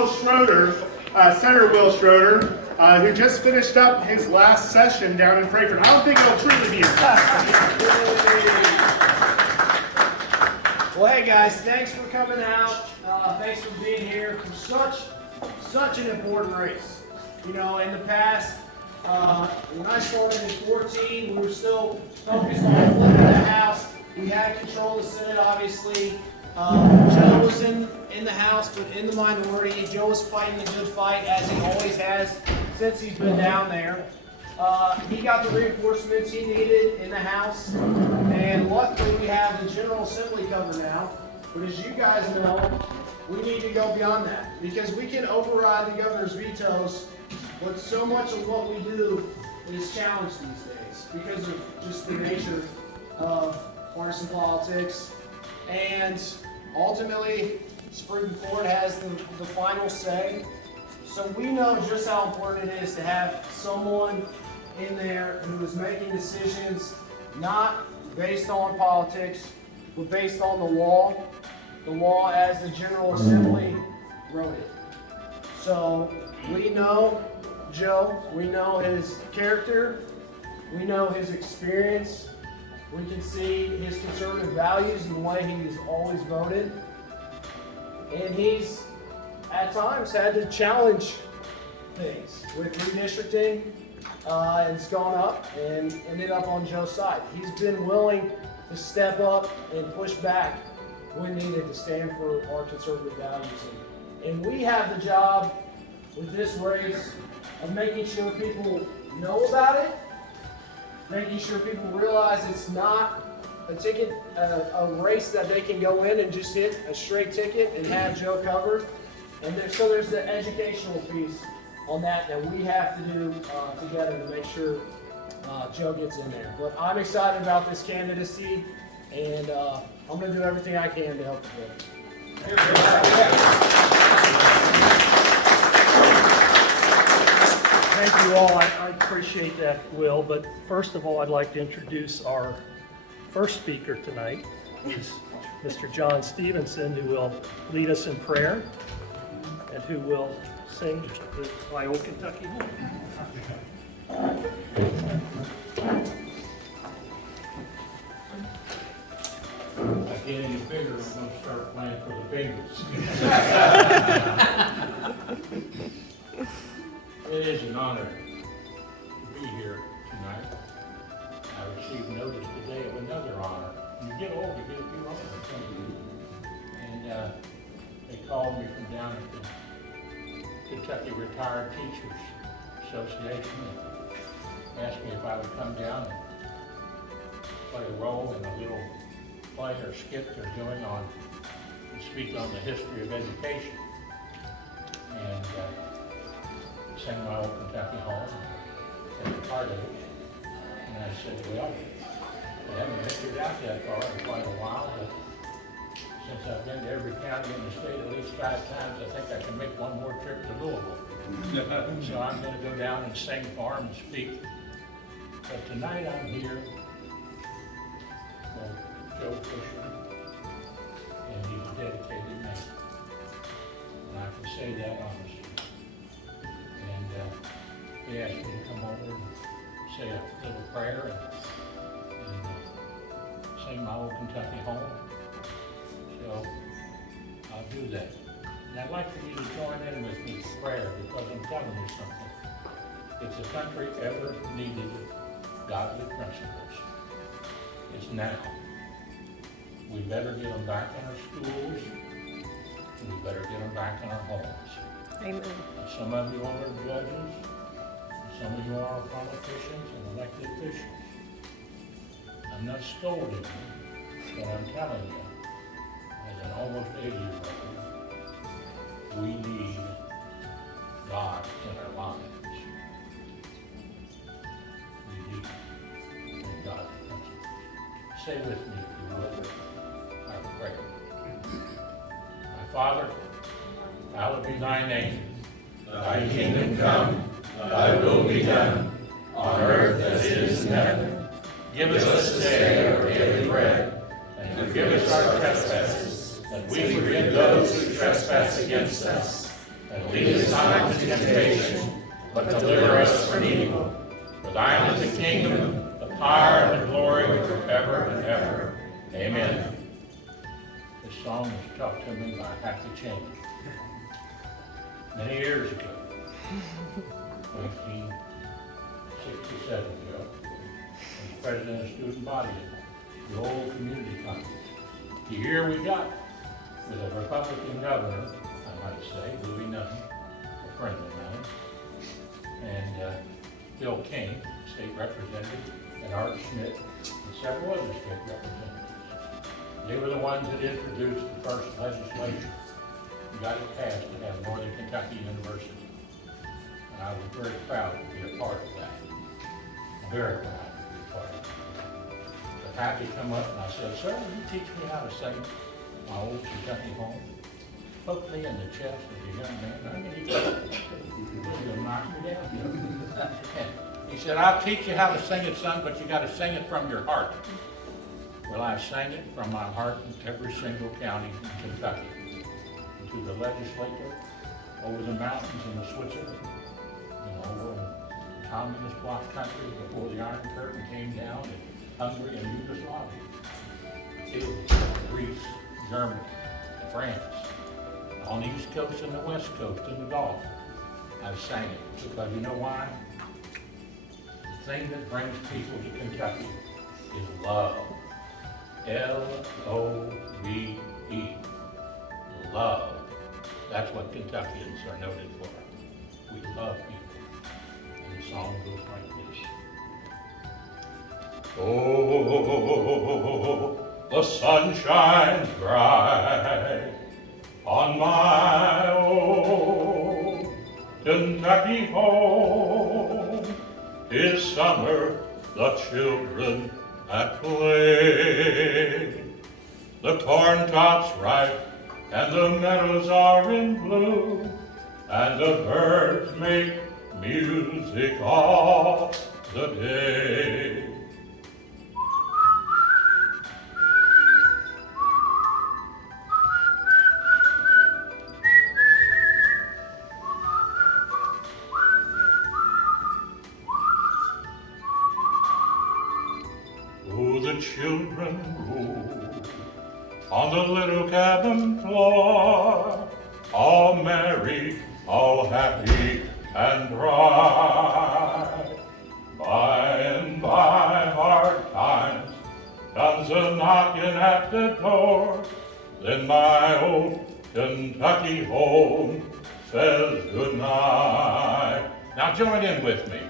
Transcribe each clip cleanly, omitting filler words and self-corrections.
Will Schroeder, Senator Will Schroeder, who just finished up his last session down in Frankfurt. I don't think it'll truly be his last. Well, hey guys, thanks for coming out. Thanks for being here for such an important race. You know, in the past, when I started in 14, we were still focused on flipping the House. We had control of the Senate, obviously. Joe was in the House, but in the minority. Joe was fighting the good fight, as he always has since he's been down there. He got the reinforcements he needed in the House, and luckily we have the General Assembly covered now. But as you guys know, we need to go beyond that, because we can override the governor's vetoes, but so much of what we do is challenged these days because of just the nature of partisan politics. And ultimately, Supreme Court has the final say. So we know just how important it is to have someone in there who is making decisions not based on politics, but based on the law as the General Assembly wrote it. So we know Joe, we know his character, we know his experience, we can see his conservative values and the way he's always voted. And he's, at times, had to challenge things with redistricting. It's gone up and ended up on Joe's side. He's been willing to step up and push back when needed to stand for our conservative values. And we have the job with this race of making sure people know about it, making sure people realize it's not a ticket, a race that they can go in and just hit a straight ticket and have Joe covered. And so there's the educational piece on that we have to do together to make sure Joe gets in there. But I'm excited about this candidacy, and I'm going to do everything I can to help you. Thank you all. I appreciate that, Will. But first of all, I'd like to introduce our first speaker tonight, who's Mr. John Stephenson, who will lead us in prayer and who will sing the Iowa, Kentucky hymn. I get any bigger, I'm going to start playing for the Bengals. It is an honor to be here tonight. I received notice today of another honor. When you get old, you get a few honors. And they called me from down at the Kentucky Retired Teachers Association and asked me if I would come down and play a role in a little play or skit they're doing on and speak on the history of education. And sing my old Kentucky home and take a part of it. And I said, well, I haven't ventured out that far in quite a while, but since I've been to every county in the state at least 5 times, I think I can make one more trip to Louisville. So I'm going to go down and sing for them and speak. But tonight I'm here for Joe Fischer, and he's a dedicated man. And I can say that honestly. And he asked me to come over and say a little prayer and sing my old Kentucky home. So I'll do that. And I'd like for you to join in with me for prayer, because I'm telling you something. If the country ever needed godly principles, it's now. We better get them back in our schools, and we better get them back in our homes. Amen. Some of you are judges, some of you are politicians and elected officials. I'm not scolding you, but I'm telling you, as an almost 80-year-old, we need God in our lives. We need God's principles. Say with me, if you will, I pray. My Father, hallowed be thy name. Thy kingdom come, thy will be done, on earth as it is in heaven. Give us this day our daily bread, and forgive us our trespasses, that we forgive those who trespass against us. and lead us not into temptation, but deliver us from evil. For thine is the kingdom, the power, and the glory forever and ever. Amen. This song was taught to me by Happy Change many years ago, 1967 ago, as president of student body at the old community conference. The year we got with a Republican governor, I might say, Louis Nunn, a friend of mine, and Bill King, State Representative, and Art Schmidt, and several other state representatives. They were the ones that introduced the first legislation. We got it passed to have Northern Kentucky University. And I was very proud to be a part of that. Very proud to be a part of that. But Happy come up and I said, sir, will you teach me how to sing my old Kentucky home? Poked me in the chest as a young man. I mean, he'll knock me down. He said, I'll teach you how to sing it, son, but you got to sing it from your heart. Well, I sang it from my heart in every single county in Kentucky. To the legislature, over the mountains in the Switzerland, over in communist bloc countries before the Iron Curtain came down, in Hungary and Yugoslavia, Italy, Greece, Germany, France, on the East Coast and the West Coast and the Gulf. I sang it because you know why? The thing that brings people to Kentucky is love. L-O-V-E. Love. That's what Kentuckians are noted for. We love people. And the song goes like this. Oh, the sun shines bright on my old Kentucky home. 'Tis summer, the children at play. The corn tops ripe and the meadows are in bloom, and the birds make music all the day. Oh, the children roll on the little cabin floor, all merry, all happy and bright. By and by hard times comes a knocking at the door, then my old Kentucky home says goodnight. Now join in with me.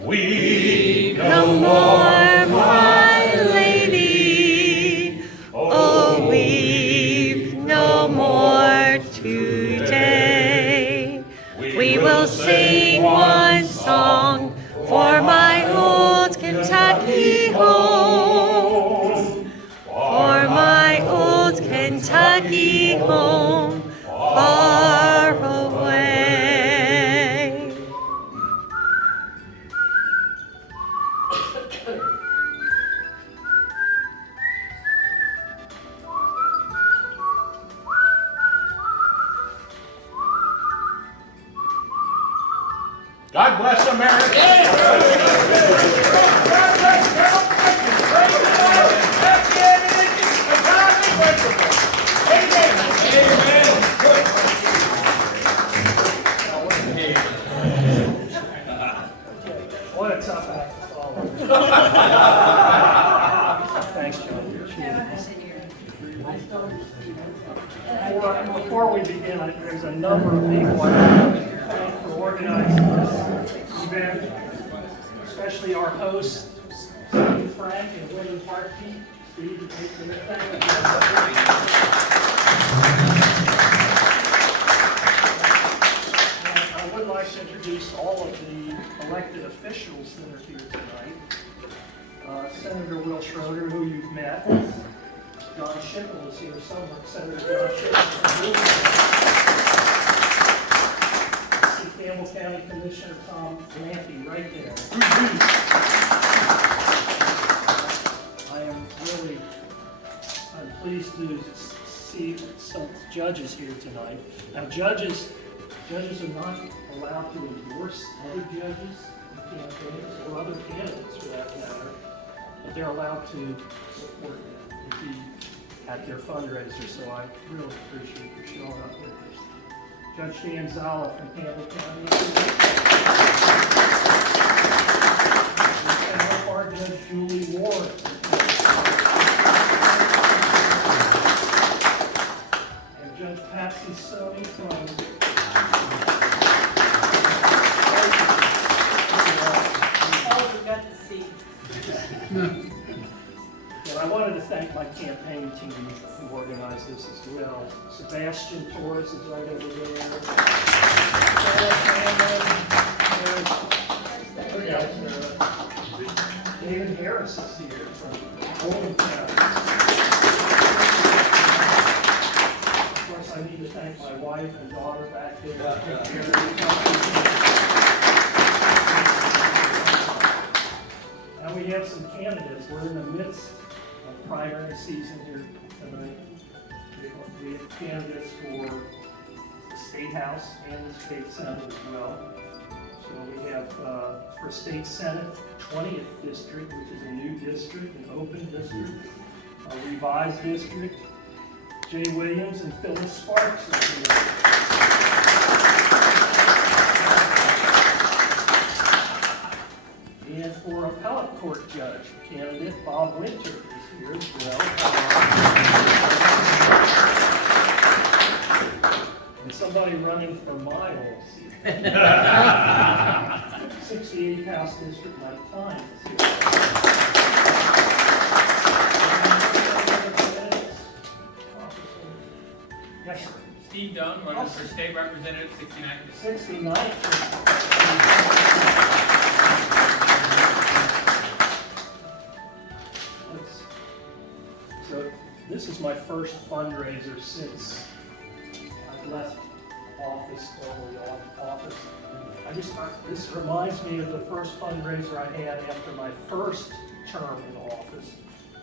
Weep no more, my lady. Oh, weep no more today. We will sing one song for my old Kentucky home. For my old Kentucky home far away. God bless America. What a tough act to follow. Thanks, John. Before we begin, there's a number of people I want to thank for organizing this event, especially our hosts, Steve Frank and William Hartke. Steve, thank you. I would like to introduce all of the elected officials that are here tonight. Senator Will Schroeder, who you've met. John Schickel is here somewhere. Senator John Schickel. See Campbell County Commissioner Tom Lampy right there. I'm pleased to see some judges here tonight. Now, judges Judges are not allowed to endorse other judges in campaigns or other candidates for that matter, but they're allowed to support them and be at their fundraiser. So I really appreciate you showing up here. Judge Dan Zala from Campbell County. And our Judge Julie Ward. And Judge Patsy Sony from And I wanted to thank my campaign team who organized this as well. Sebastian Torres is right over there. David Harris is here from Oldham County. Of course, I need to thank my wife and daughter back there. Now we have some candidates. We're in the midst of primary season here tonight. We have candidates for the State House and the State Senate as well. So we have for State Senate, 20th District, which is a new district, an open district, a revised district. Jay Williams and Phyllis Sparks are here. And for appellate court judge, candidate Bob Winter is here as well. And somebody running for miles. 68th House District, Mike Klein is here. Yes, sir. Steve Dunn, running for State Representative 69th. 69th. So this is my first fundraiser since I've left office, this reminds me of the first fundraiser I had after my first term in office.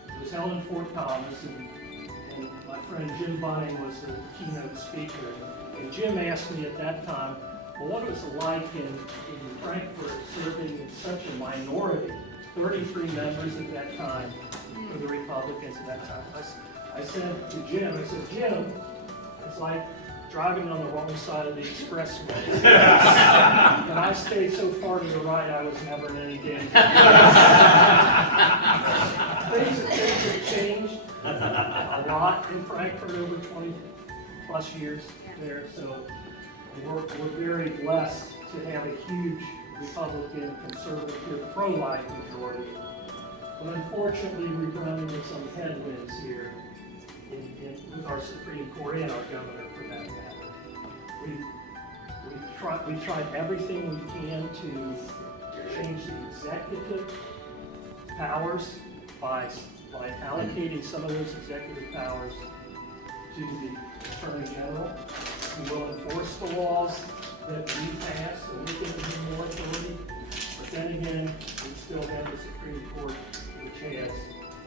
It was held in Fort Thomas, and my friend Jim Bunning was the keynote speaker. And Jim asked me at that time, well, what was it like in Frankfurt serving in such a minority, 33 members at that time, for the Republicans at that time. I said to Jim, Jim, it's like driving on the wrong side of the expressway. But I stayed so far to the right, I was never in any danger. Things have changed a lot in Frankfurt over 20 plus years there, so we're very blessed to have a huge Republican, conservative, pro-life majority. But unfortunately, we've run into some headwinds here with our Supreme Court and our governor, for that matter. We've tried everything we can to change the executive powers by allocating some of those executive powers to the Attorney General. We will enforce the laws that we pass, so we give them more authority. But then again, we still have the Supreme Court, which has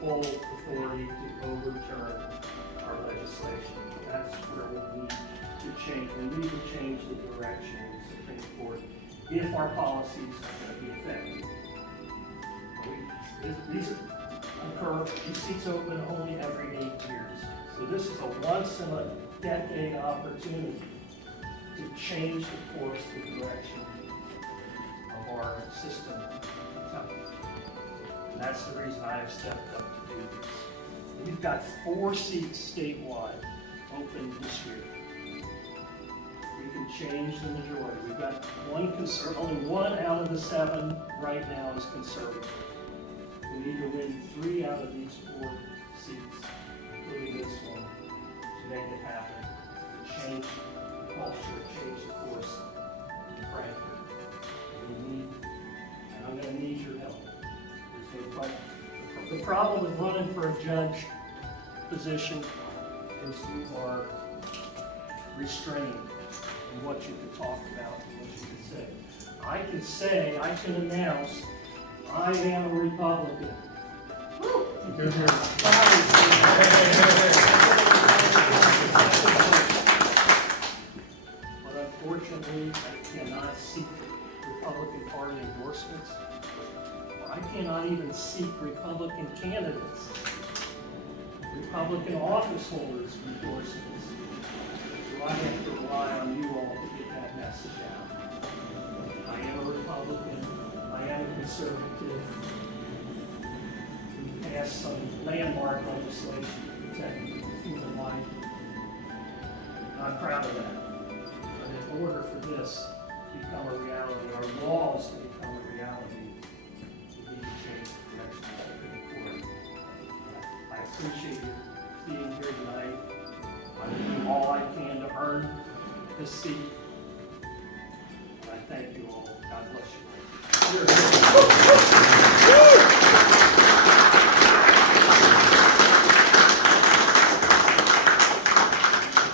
full authority to overturn our legislation. That's where we need to change. We need to change the direction of the Supreme Court if our policies are going to be effective. These seats open only every 8 years. So this is a once-in-a-decade opportunity to change the course, the direction of our system. And that's the reason I have stepped up to do this. We've got 4 seats statewide open this year. We can change the majority. We've got only 1 out of the 7 right now is conservative. We need to win 3 out of these 4 seats, including this one, to make it happen. Change the culture, change the course in Frankfurt. And I'm going to need your help. But the problem with running for a judge position is you are restrained in what you can talk about and what you can say. I can announce, I am a Republican. But unfortunately, candidates, Republican office holders' endorsements. So I have to rely on you all to get that message out. I am a Republican. I am a conservative. We passed some landmark legislation to protect human life. I'm proud of that. But in order for this to become a reality, our laws to become a reality, we need to change the direction of the Supreme Court. I appreciate you being here tonight. I will do all I can to earn this seat. And I thank you all. God bless you.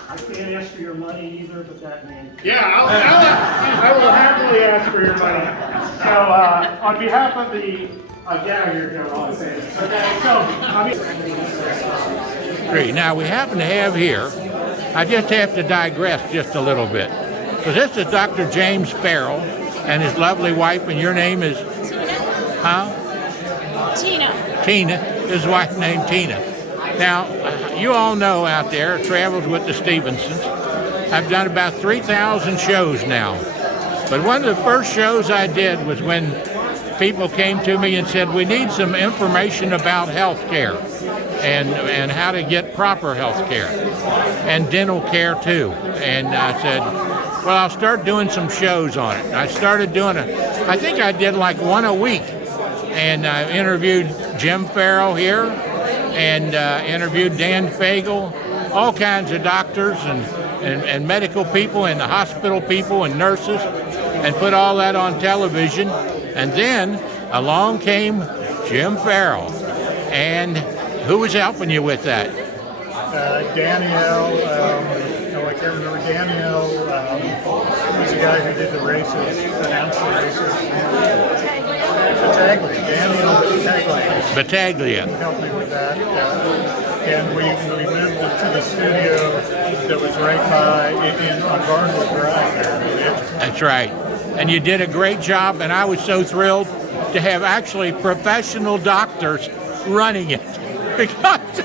I can't ask for your money either, but that man. Yeah, I will happily ask for your money. So, on behalf of the, get out of here, Joe, I'll say this. Okay, so, Great. Now we happen to have here, I just have to digress just a little bit. So this is Dr. James Farrell and his lovely wife, and your name is? Tina. Huh? Tina. Tina. His wife's named Tina. Now, you all know out there, travels with the Stephensons. I've done about 3,000 shows now. But one of the first shows I did was when people came to me and said, we need some information about health care and how to get proper health care and dental care too. And I said, well, I'll start doing some shows on it. I started doing I think I did like one a week. And I interviewed Jim Farrell here and interviewed Dan Fagel, all kinds of doctors and medical people and the hospital people and nurses, and put all that on television. And then along came Jim Farrell. And who was helping you with that? Danielle, I can't remember Danielle, who's the guy who did the races, announced the races. Danielle Battaglia. helped me with that. And we moved to the studio that was right by on Barnwood Drive there. That's right. And you did a great job, and I was so thrilled to have actually professional doctors running it. Because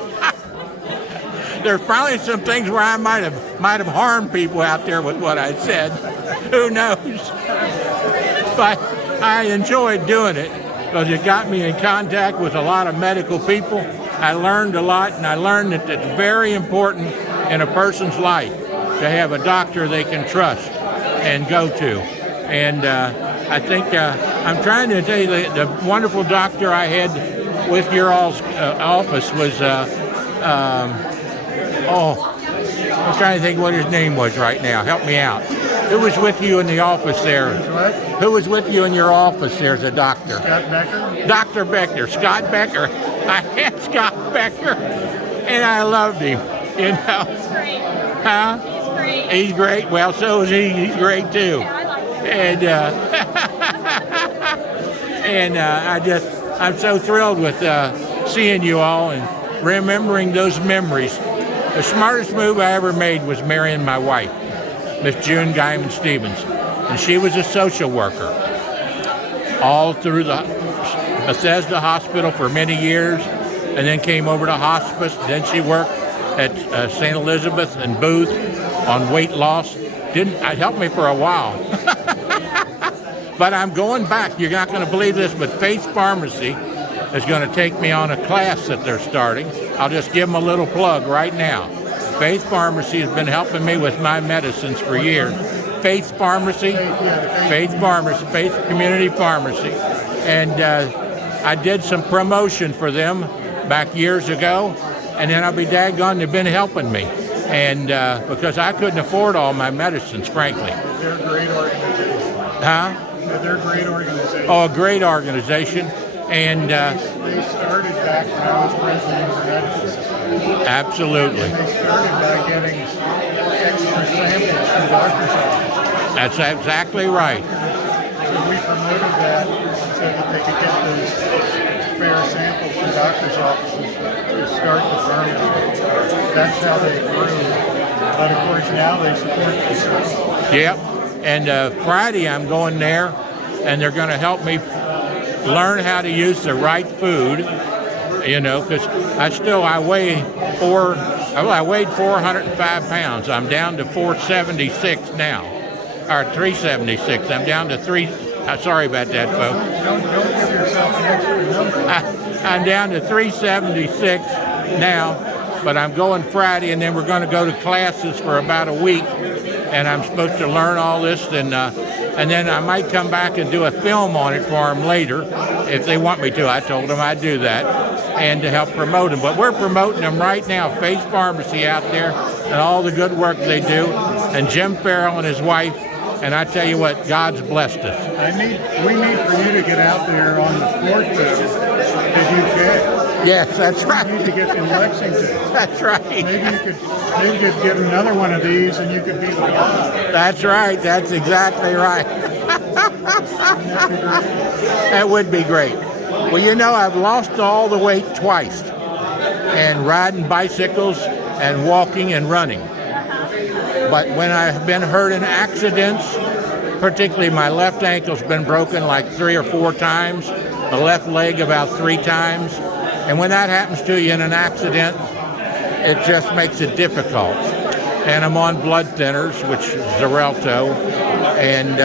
there's probably some things where I might have harmed people out there with what I said. Who knows? But I enjoyed doing it because it got me in contact with a lot of medical people. I learned a lot, and I learned that it's very important in a person's life to have a doctor they can trust and go to. And I think I'm trying to tell you the wonderful doctor I had with your all's office was, I'm trying to think what his name was right now. Help me out. Who was with you in the office there? What? Who was with you in your office there as a doctor? Scott Becker? Dr. Becker, Scott Becker. I had Scott Becker, and I loved him, you know. He's great. Huh? He's great. He's great. Well, so is he. He's great, too. Yeah, I like him. And I'm so thrilled with seeing you all and remembering those memories. The smartest move I ever made was marrying my wife, Miss June Guyman Stevens. And she was a social worker all through the Bethesda Hospital for many years, and then came over to hospice. Then she worked at St. Elizabeth and Booth on weight loss. Helped me for a while. But I'm going back. You're not going to believe this, but Faith Pharmacy is going to take me on a class that they're starting. I'll just give them a little plug right now. Faith Pharmacy has been helping me with my medicines for years. Faith Pharmacy, Faith Community Pharmacy. And I did some promotion for them back years ago, and then I'll be daggone, they've been helping me. And because I couldn't afford all my medicines, frankly. They're a great organization. Huh? They're a great organization. Oh, a great organization. And They started back when I was president of the medical system. absolutely. And they started by getting extra samples from doctor's offices. That's exactly right. So we promoted that so that they could get those spare samples from doctor's offices to start the pharmacy. That's how they grew. But of course now they support themselves. Yep. And Friday I'm going there, and they're going to help me learn how to use the right food you know, because I weighed 405 pounds. I'm down to 476 now, or 376. I'm down to sorry about that, folks. Don't give yourself an extra number. I'm down to 376 now, but I'm going Friday, and then we're going to go to classes for about a week, and I'm supposed to learn all this, and then I might come back and do a film on it for them later if they want me to. I told them I'd do that, and to help promote them. But we're promoting them right now, Face Pharmacy out there, and all the good work they do, and Jim Farrell and his wife. And I tell you what, God's blessed us. We need for you to get out there on the court to do case. Yes, that's right. You need to get in Lexington. That's right. Maybe you could get another one of these and you could be the guy. That's right. That's exactly right. That would be great. Well, you know, I've lost all the weight twice, and riding bicycles and walking and running. But when I've been hurt in accidents, particularly my left ankle's been broken like 3 or 4 times, the left leg about 3 times. And when that happens to you in an accident, it just makes it difficult. And I'm on blood thinners, which is Xarelto, and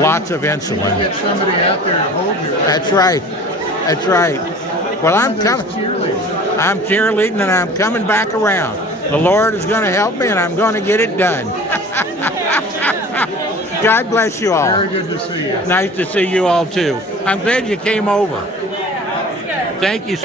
lots of insulin. Get somebody out there to hold you. That's right. That's right. Well, I'm coming. I'm cheerleading, and I'm coming back around. The Lord is going to help me, and I'm going to get it done. God bless you all. Very good to see you. Nice to see you all, too. I'm glad you came over. Thank you. It's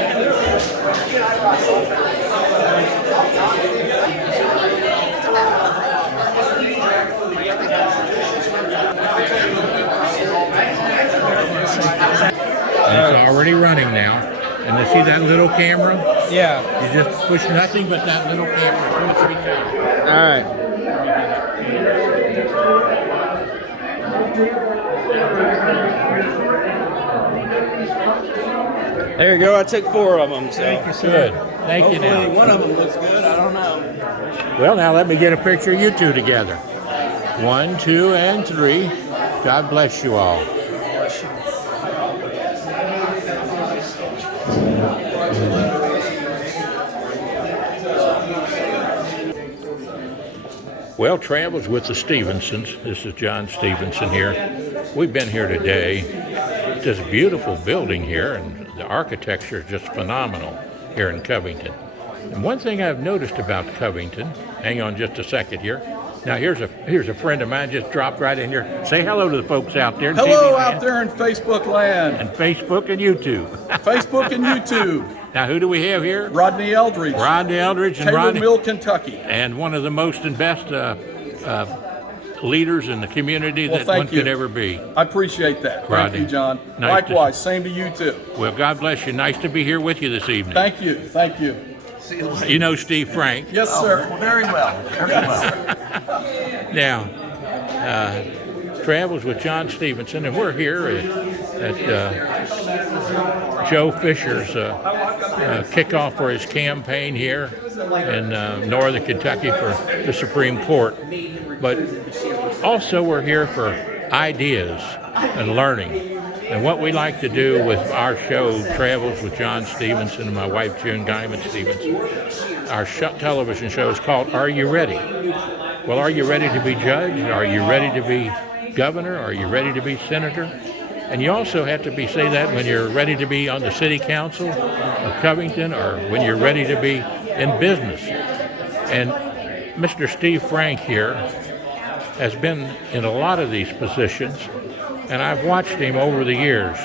already running now. And you see that little camera? Yeah. You just push nothing but that little camera 2 or 3 times. All right. There you go. I took 4 of them. So. Thank you, sir. Good. Thank you now. Hopefully one of them looks good. I don't know. Well, now let me get a picture of you two together. 1, 2, and 3. God bless you all. Well, Travels with the Stephensons. This is John Stephenson here. We've been here today. It's this beautiful building here, and the architecture is just phenomenal here in Covington. And one thing I've noticed about Covington, hang on just a second here. Now here's a friend of mine just dropped right in here. Say hello to the folks out there. Hello out there in Facebook land. And Facebook and YouTube. Facebook and YouTube. Now who do we have here? Rodney Eldridge. Rodney Eldridge and Taylor Rodney. Mill, Kentucky. And one of the most and best leaders in the community that one could ever be. I appreciate that. Rodney. Thank you, John. Nice Likewise, same to you too. Well, God bless you. Nice to be here with you this evening. Thank you. Thank you. You know Steve Frank. Yes, sir. Very well. Very well. Now, Travels with John Stephenson, and we're here at Joe Fischer's kickoff for his campaign here in northern Kentucky for the Supreme Court. But also we're here for ideas and learning. And what we like to do with our show, Travels with John Stephenson and my wife, June Guyman Stephenson, our television show is called Are You Ready? Well, are you ready to be judge? Are you ready to be governor? Are you ready to be senator? And you also have to say that when you're ready to be on the city council of Covington, or when you're ready to be in business. And Mr. Steve Frank here has been in a lot of these positions, and I've watched him over the years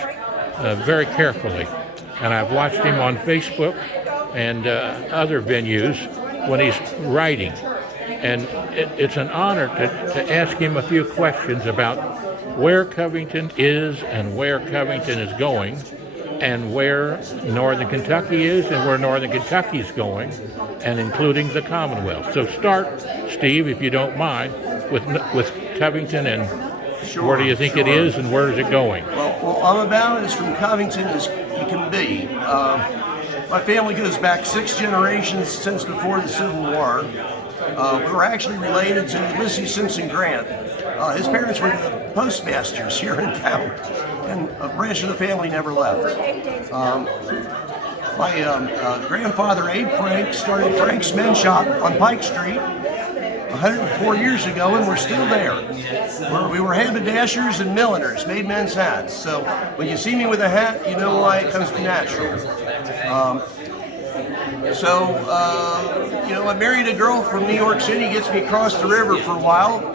very carefully. And I've watched him on Facebook and other venues when he's writing. And it's an honor to ask him a few questions about where Covington is and where Covington is going, and where Northern Kentucky is and where Northern Kentucky is going, and including the Commonwealth. So start, Steve, if you don't mind, with Covington, and where do you think it is and where is it going? Well, I'm about as from Covington as you can be. My family goes back 6 generations since before the Civil War. We were actually related to Ulysses Simpson Grant. His parents were the postmasters here in town, and a branch of the family never left. My grandfather, Abe Frank, started Frank's Men's Shop on Pike Street 104 years ago, and we're still there. We were haberdashers and milliners, made men's hats. So when you see me with a hat, you know why. It comes natural. I married a girl from New York City, gets me across the river for a while.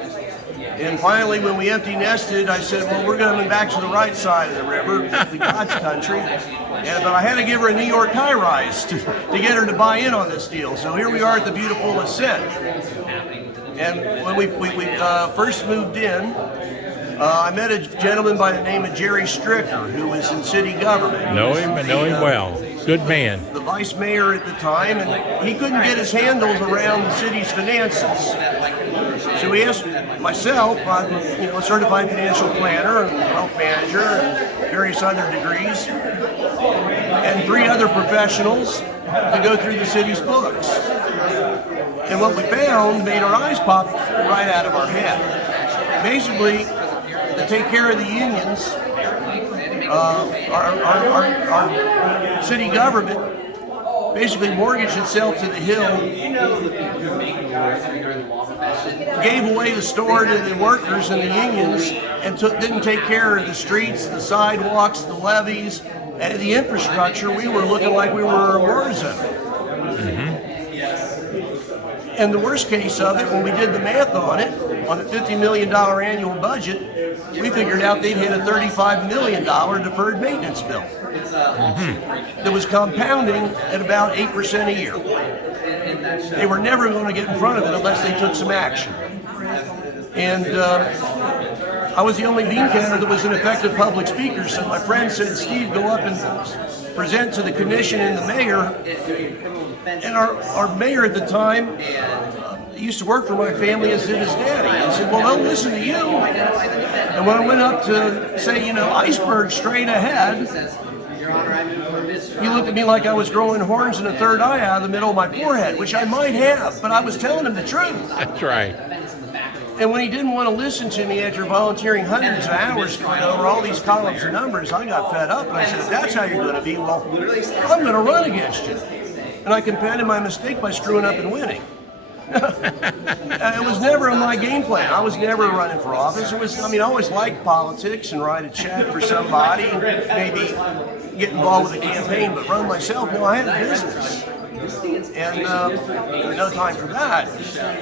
And finally, when we empty nested, I said, well, we're going to move back to the right side of the river, the God's country. But I had to give her a New York high rise to get her to buy in on this deal. So here we are at the beautiful Ascent. And when we first moved in, I met a gentleman by the name of Jerry Stricker, who was in city government. Know him well. Good man. The vice mayor at the time, and he couldn't get his handles around the city's finances. So he asked myself, I'm a certified financial planner and wealth manager and various other degrees, and 3 other professionals to go through the city's books. And what we found made our eyes pop right out of our head. Basically, to take care of the unions, our city government basically mortgaged itself to the hill, gave away the store to the workers and the unions, and didn't take care of the streets, the sidewalks, the levees, and the infrastructure. We were looking like we were a war zone. And the worst case of it, when we did the math on it, on a $50 million annual budget, we figured out they'd hit a $35 million deferred maintenance bill. That was compounding at about 8% a year. They were never going to get in front of it unless they took some action. And I was the only bean counter that was an effective public speaker, so my friend said, Steve, go up and present to the commission and the mayor. And our mayor at the time used to work for my family, as did his daddy. He said, well, they'll listen to you. And when I went up to say, iceberg straight ahead, he looked at me like I was growing horns and a third eye out of the middle of my forehead, which I might have, but I was telling him the truth. That's right. And when he didn't want to listen to me after volunteering hundreds of hours going over all these columns of numbers, I got fed up and I said, if that's how you're going to be, well, I'm going to run against you. And I compounded my mistake by screwing up and winning. It was never in my game plan. I was never running for office. I always liked politics and write a check for somebody, maybe get involved with a campaign, but run myself, no, I had a business. And no time for that.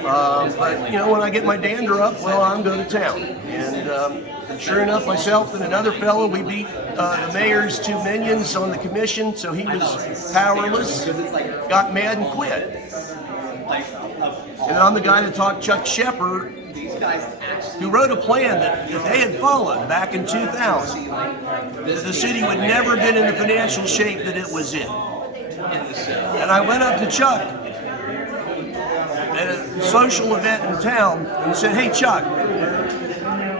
But when I get my dander up, well, I'm going to town. And sure enough, myself and another fellow, we beat the mayor's 2 minions on the commission, so he was powerless, got mad and quit. And I'm the guy that talked Chuck Shepard, who wrote a plan that they had followed back in 2000, that the city would never have been in the financial shape that it was in. And I went up to Chuck at a social event in town and said, hey, Chuck,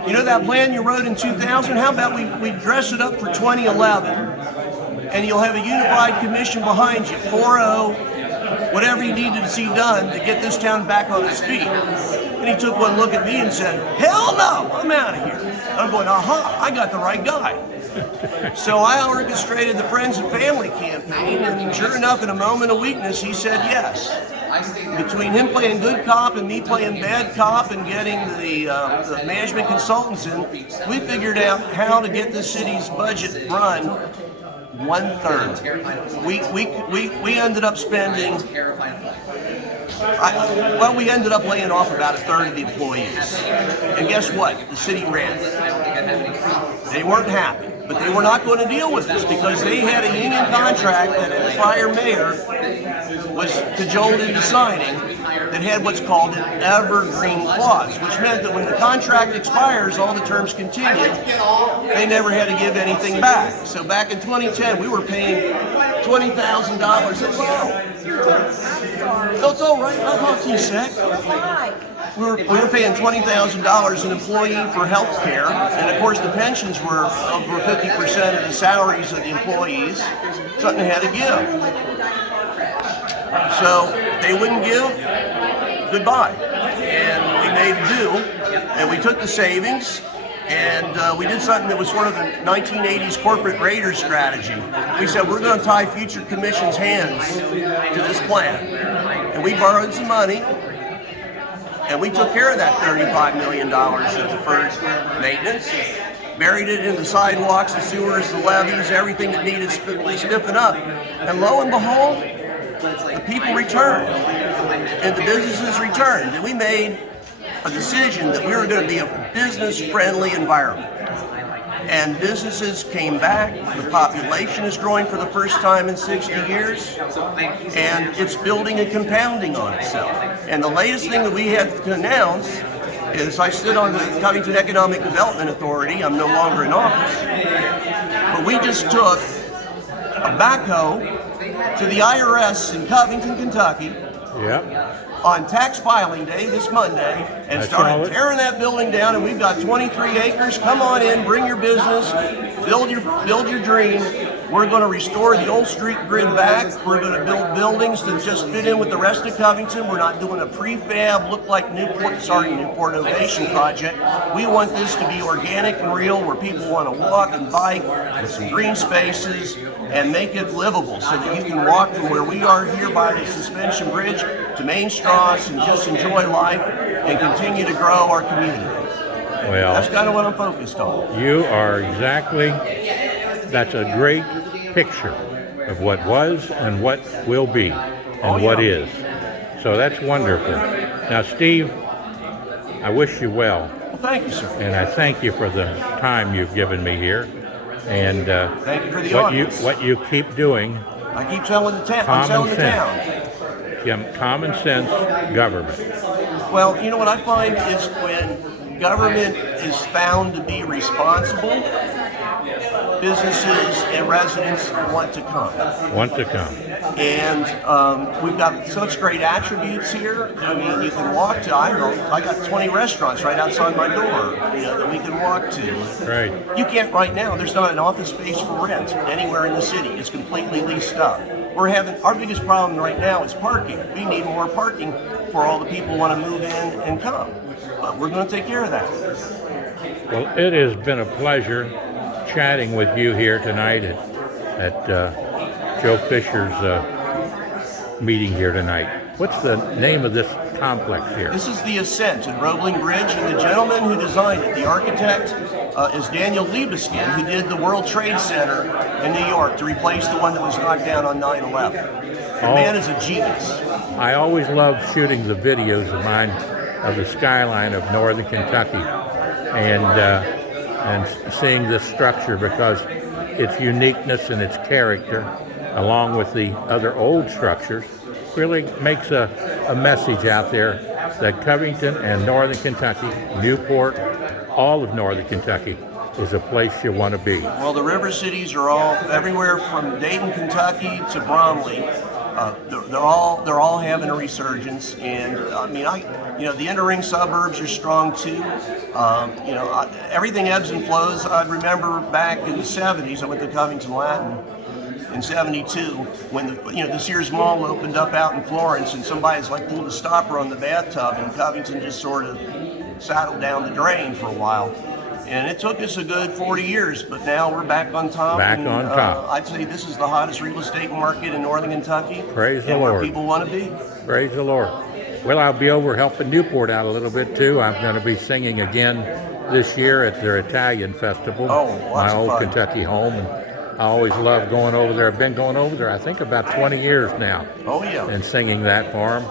you know that plan you wrote in 2000? How about we dress it up for 2011 and you'll have a unified commission behind you, 4-0, whatever you needed to see done to get this town back on its feet. And he took one look at me and said, hell no, I'm out of here. I'm going, aha, I got the right guy. So I orchestrated the Friends and Family campaign, and sure enough, in a moment of weakness, he said yes. Between him playing good cop and me playing bad cop and getting the management consultants in, we figured out how to get the city's budget run 1/3. We ended up spending. We ended up laying off about 1/3 of the employees. And guess what? The city ran. They weren't happy, but they were not going to deal with this because they had a union contract that a prior mayor was cajoled into signing that had what's called an evergreen clause, which meant that when the contract expires, all the terms continue. They never had to give anything back. So back in 2010, we were paying $20,000. No, it's all right. I'll talk to you a sec. We were paying $20,000 an employee for health care, and of course the pensions were over 50% of the salaries of the employees. Something had to give. So they wouldn't give, goodbye. And we made do, and we took the savings, And we did something that was sort of the 1980s corporate raider strategy. We said, we're going to tie future commissions' hands to this plan. And we borrowed some money, and we took care of that $35 million of deferred maintenance, buried it in the sidewalks, the sewers, the levees, everything that needed spiffing up. And lo and behold, the people returned, and the businesses returned. And we made a decision that we were going to be a business-friendly environment. And businesses came back, the population is growing for the first time in 60 years, and it's building and compounding on itself. And the latest thing that we had to announce is I sit on the Covington Economic Development Authority. I'm no longer in office. But we just took a backhoe to the IRS in Covington, Kentucky, on tax filing day this Monday, and started tearing that building down. And we've got 23 acres. Come on in, bring your business, build your dream. We're going to restore the old street grid back. We're going to build buildings that just fit in with the rest of Covington. We're not doing a prefab, look like Newport Innovation Project. We want this to be organic and real, where people want to walk and bike with some green spaces and make it livable so that you can walk from where we are here by the suspension bridge to Main Strasse and just enjoy life and continue to grow our community. Well, that's kind of what I'm focused on. You are exactly, that's a great picture of what was and what will be and what is. So that's wonderful. Now, Steve, I wish you well. Well, thank you, sir. And I thank you for the time you've given me here. And thank you for the audience. What you keep doing. I keep telling the town. I'm telling the town. Common sense government. Well, you know what I find is when government is found to be responsible, businesses and residents want to come. And we've got such great attributes here. I mean, you can walk to, I got 20 restaurants right outside my door, that we can walk to. Right. You can't right now, there's not an office space for rent anywhere in the city. It's completely leased up. Our biggest problem right now is parking. We need more parking for all the people who want to move in and come. But we're going to take care of that. Well, it has been a pleasure chatting with you here tonight at Joe Fischer's meeting here tonight. What's the name of this complex here? This is the Ascent in Roebling Bridge, and the gentleman who designed it, the architect, is Daniel Libeskind, who did the World Trade Center in New York to replace the one that was knocked down on 9/11. The man is a genius. I always loved shooting the videos of mine of the skyline of northern Kentucky and seeing this structure, because its uniqueness and its character, along with the other old structures, really makes a message out there that Covington and northern Kentucky, Newport, all of northern Kentucky is a place you want to be. Well, the river cities are all everywhere from Dayton, Kentucky to Bromley. They're all having a resurgence, and I mean, the inner ring suburbs are strong too. Everything ebbs and flows. I remember back in the 70s, I went to Covington Latin in '72 when the Sears Mall opened up out in Florence, and somebody's like pulled a stopper on the bathtub, and Covington just sort of saddled down the drain for a while. And it took us a good 40 years, but now we're back on top. I'd say this is the hottest real estate market in northern Kentucky. Praise the Lord. Where people want to be. Praise the Lord. Well, I'll be over helping Newport out a little bit too. I'm going to be singing again this year at their Italian festival, my old Kentucky home. And I always love going over there. I've been going over there, I think, about 20 years now. Oh, yeah. And singing that for them.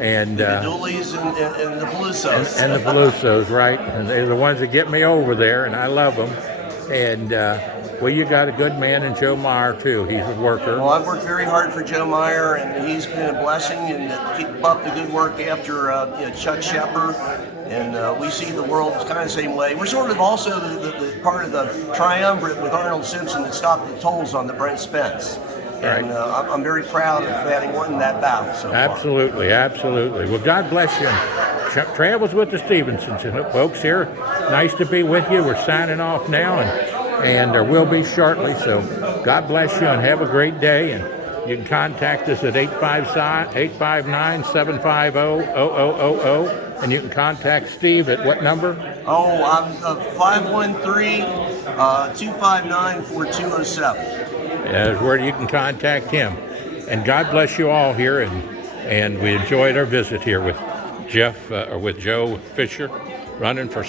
And the Doolies and the Belusos. And the Belusos, right? And they're the ones that get me over there, and I love them. And, well, you got a good man in Joe Meyer, too. He's a worker. Well, I've worked very hard for Joe Meyer, and he's been a blessing, and keep up the good work after Chuck Shepard. And we see the world kind of the same way. We're sort of also the part of the triumvirate with Arnold Simpson that stopped the tolls on the Brent Spence. And I'm very proud of having won that battle so far. Absolutely, absolutely. Well, God bless you. Travels with the Stephensons, folks here. Nice to be with you. We're signing off now, and there will be shortly. So God bless you, and have a great day. And You can contact us at 859-750-0000, and you can contact Steve at what number? Oh, I'm 513-259-4207. Is where you can contact him. And God bless you all here, and we enjoyed our visit here with Joe Fischer, running for